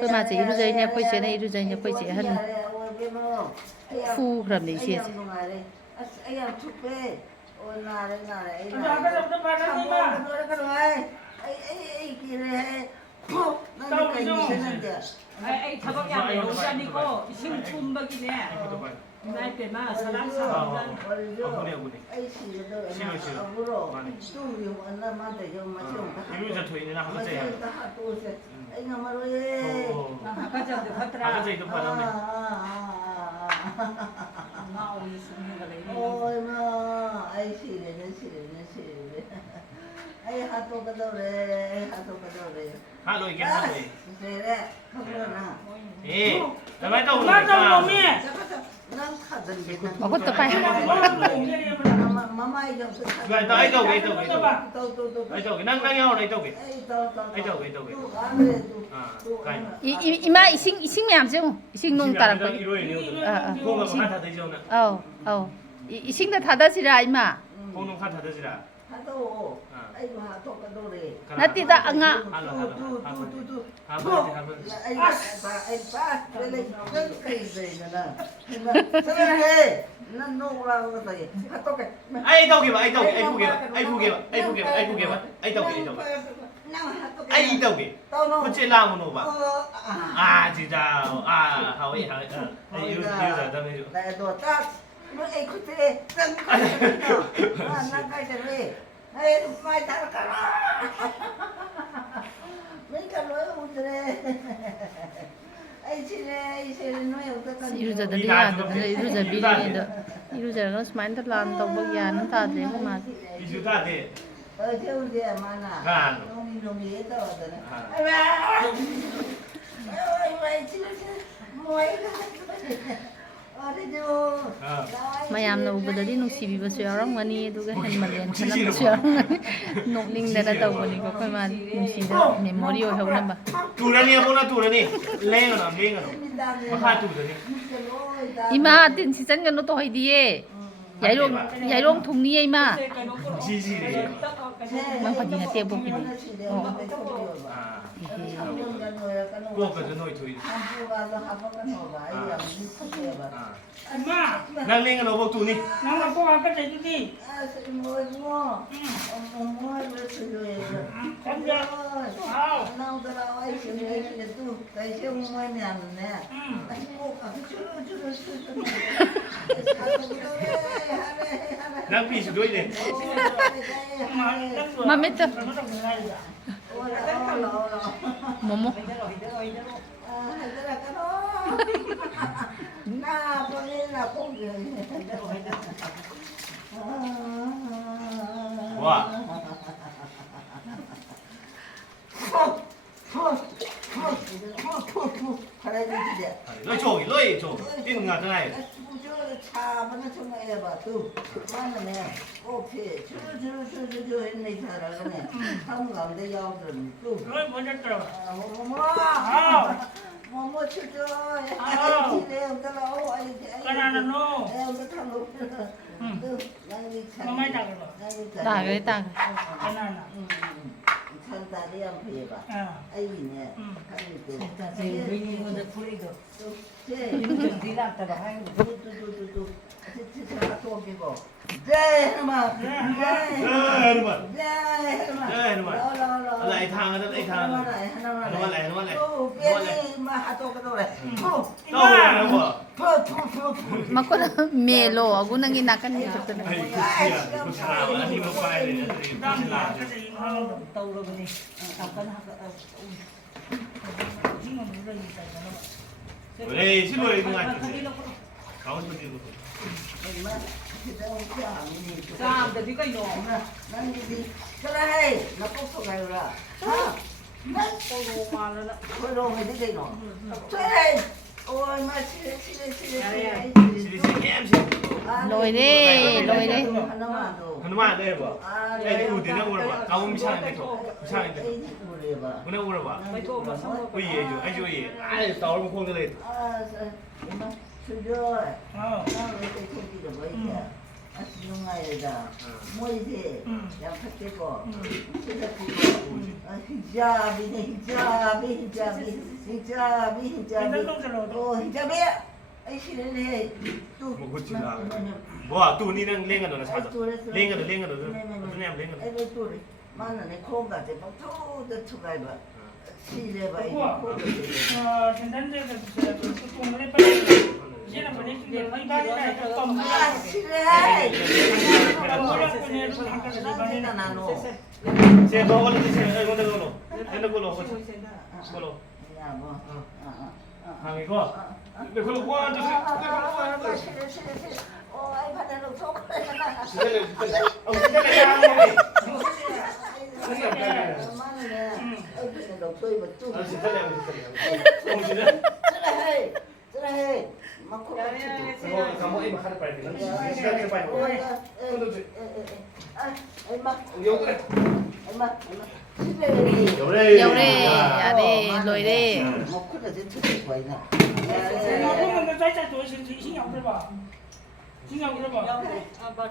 그 맞아 이루자이냐 포이제네 이루자이냐 포이제 한 후 그럼 이제 ai thằng nhà này ông đi cô sinh chum bao nhiêu nè nay tiền mà salam salam ôi mà ai xì ai hát tôi cái đâu đấy hát rồi cái hát rồi thế đấy không được nào ê làm mấy đâu mà đâu mà mẹ năng khát dần cái 어 그것도 빨리 mama ấy rồi tao ấy đâu cái đâu cái đâu tôi ấy đâu cái năng năng nhau này đâu cái ấy đâu cái đâu cái cái 이마 이싱 냠죠 이싱 농 따라 거 không là hát thật đấy chưa nè 어 이싱 다 닫아지라 이마 không nông hát thật đấy chứ à 하도 아이고 하도 그도래 나띠다 앙아 ai đâu kìa anh đâu kìa anh phụ kìa anh đâu kìa con chơi lao một bà à chị chào à hào ấy yêu giờ tâm yêu này đồ ta nó ai cứ thế đừng có nó cái gì ai mai ta cả mấy cái lối u thế ai chỉ nói ông 이루자들이 야들 이루자 비리인데 이루자가 스마인드 란 떡볶이야는 다 되고 막 이주 다 돼. 태우지 마나 놈이 했다거든 아이 진짜 mayamna ubadadi nungsibibasu yaramgani aduga henmalen khanamsu yaramgani nokningdana tawbani ko khoi ma nungsida memory oi haunamba turani abona turani lengana makha turani ima tin season gano to hoidiye yairong thungni ima ji re mang phadi na te bokini ko ka noi thui mà nang lengana bok tu ni nó là cô ăn cái gì đi nang pi su doi ne mameta momo na con nên là không được wa loi cho tin nga cái này 차 만나 좀 해봐 또 만나네 오케이 저 했네 잘하네 한 가운데 야오든 또 rồi muốn ăn cơm 뭐뭐 쳐줘 아이 내가 따라오 아이 cái nào là nó em có thằng lúc 또 나이 차 mà mấy đặc rồi ta cái ta cái nào là 천다리 한 피해봐 à 아이네 하니까 lại thang makona melo agunangi nakan ni chotna đang là cái gì nó tàu rồi này tập cái nào chỉ mà muốn gì tại nó đây xin mời ngài cáo xin mời sao để cái nhỏ 그래 나 꼭꼭 가요라 tàu đồ mà nó 그럼 왜 되게 너 그래 ôi mà chile em xin lôi đấy 하나만 더 하나만 내 봐. 애기 우대나 오라 봐. 가ум 차는데 또. 차는데. 우리 봐 오늘 오라 봐. mấy thô mà xong ui ye jo, ai jo ye. Ai tao nó không cái 아, 엄마 주저. 나왜 이렇게 챙기는 거야? 아주 농아에다 모이세 양파떼고 세자피고 히잡이네 히잡이 오 히잡이야 아이 싫네 또 뭐 그치나. 뭐야 또 니는 랭가도 사자. 랭가도 누냐 랭가도. 아이고 또래 만나네 콩가지 막또 투가이바 시레바 이거 괜찮은데 똥을 빨리 이제는 뭐지? 아 시레 제 너걸로 드세요. 이거 내걸로. 내걸로 하고. 걸로. 야뭐 이거. 내걸로 구워 주세요. 내걸로 구워 주세요. 아이 바다로 속아라 기다려. 기다려. 여래 야래 로이래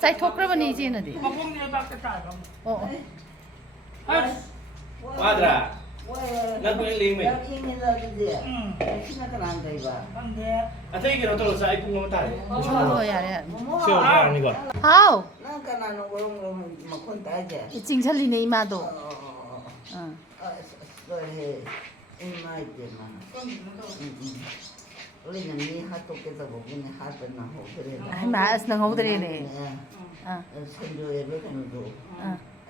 ใจทกแล้ววันนี้จีน่ะดิโอ้ 와드라. 나도 링메. 아테이기로 떨어서 아이폰 거 타래. โชว์อย่าเนี่ย 시원한 이거. ฮาว จริงฉันลีนี่มาโต우리는 네 핫도그에서 먹으니 핫도그나 호그래나. ให้มาอัสนังเอาตรีเลยอ่ะ 선조에 먹는도.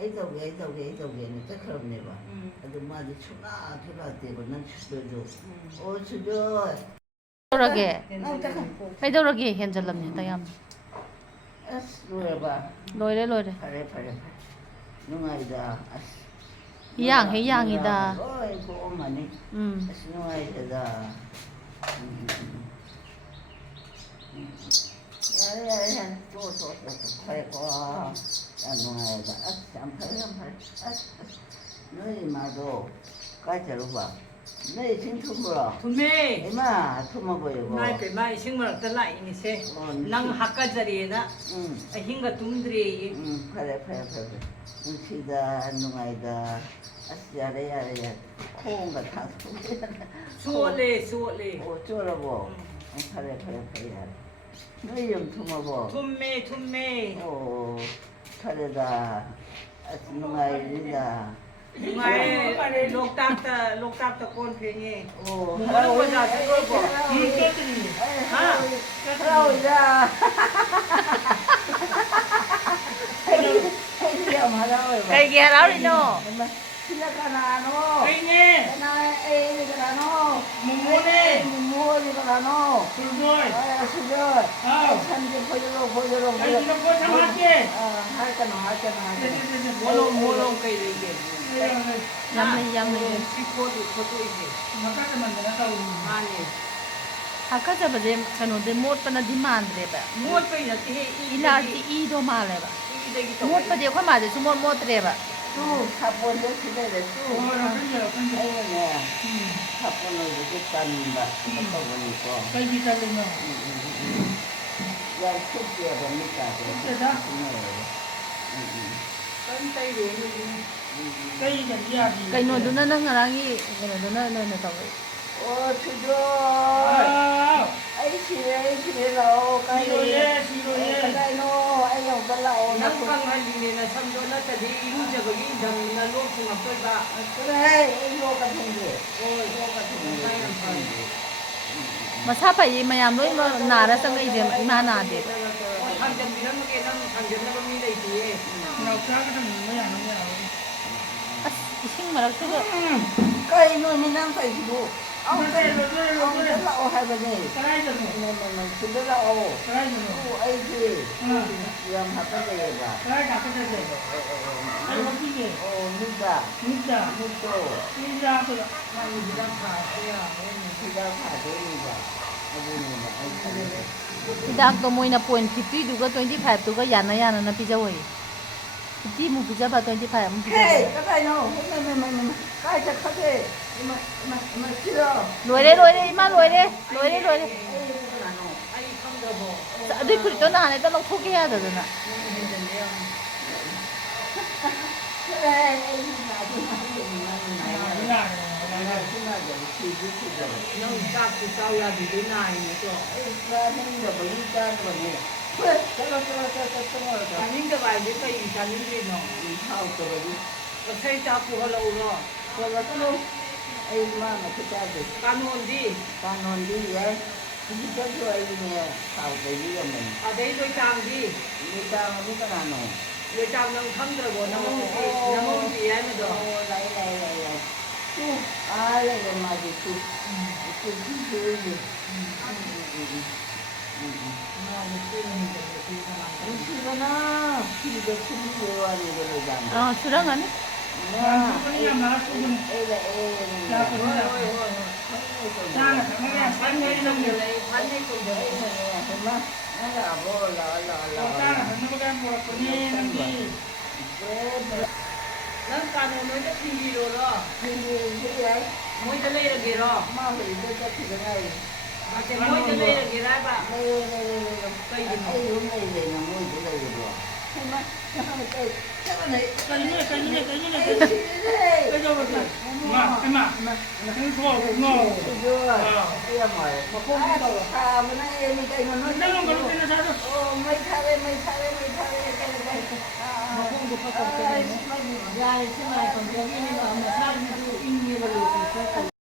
아이도게는 짝그럽네 봐. 아주 맞아 추나 되고 난 추도죠. 오 추도. โดรเกไปโดรเกเห็นจะลำเนี่ยตะยาม 노래 봐. ลอยเลยลอยเลย 파래. 누나이다. ย่างให้ย่างอีดา 어이 고마네. อืม 누나이다. 야야야 또 팔고 야 누나이다. 안 너희 마도 까지로 봐. 너희 생투 물어. 두메 이마 투마 보이고. 나이 때 마이 식물 달라 이니세 낭 학가자리에나 응. 흰가 둠들이 응. 파래. 우치다 누나이다. 야래야. 콩가 다 수월래 오 쫄아보. 파래. 너희 좀 투마 보. 둠메 오 파래다. 누나이다. 마이 loktak kon phenge 오 뭐라고 하자 그걸 봐 할아버지야. 해주렴 할아버지. ไก่แก่แล้วดิโน 시작하나 너. phenge 나 에이리가 너. 무모네 무모리가 너. 둘둘 수저. 아우 천지 보여로. 아이 이거 뭐 참았게 할까나. 몰롱 cây 이게 ยำเลยยำเลย 시코도 코도 이게 막까지만 내가 따고 아니 อาก็จะแบบขนมเดมดปนดิมานเลยแบบ 무엇 빼냐 이 อีลาที่อีโดมาเลยแบบ 되기 มดประเดี๋ยวค่อยมาจะสมมติมดเลยแบบ 또 사본데 시대에 또. 아이네. 사본을 이렇게 짠다. 먹다 보니까. 빨리 잘리면 야, 춥지야 봅니까? 춥지다? 딴따이로 따이가 이야기 ไก่หนวดดูนั่นนั่งอะไรงี้ไก่หนวดดูนั่นนั่นต่อไป 오, 주저. 아 아이, 시래로. 시로예 가이노. 아이, 오달라오. 남강할리면 삼도나 따지 이루저거 인정이나 높은 앞돌다 그래, 이거 같은 게. 이거 같은 게. มาซาไปยี่มายามด้วยมาหนาแล้วสังเกตเดียมาหนาเด็ก 당전비는 뭐게는 당전은 겁니다 이게 나오자거든 뭐야 뭐야 ชิงมาแล้วก็ 가이노니 남파이시고. 아우, 그래요 오달라오 할머니. 그래야죠 들어라오. 그래야죠 아이지. 양 바꿔야 봐. 그래 가까이서 아이 어디게 누가. 진짜 누또. 진짜 그래 나이 지금 가야 기다 가도니가. 아버님은 아이지. ที่ดักตัวมวยนะป่วนคิดที่ดูก็ตัวที่ผ่านตัวก็ยันนะพี่เจ้าเว้ยที่มูพี่เจ้าผ่านตัวที่ผ่านมึงพี่เจ้า 헤이, 가까이노. 가이자 가게. 이마 싫어. รวยเลยมารวยเลย 에이, 나노. 아이 감자고 ด้วยคุณตัวนั้นเนี่ยต้องทุกข์แย่เด้อนะ 응, 너무 짝도 싸워야 되나 이거. 아닌가 봐야 돼. 이 자는데 너. 어떻게 잡고 하려고 까놓은디. 아 내일도 장디. 왜 장는 감들고 나머지 얘네도. 출항하네? 난 까놓으면 TV로라. 뭐이들 이렇게로. 맞지? 뭐이들 이렇게 라봐.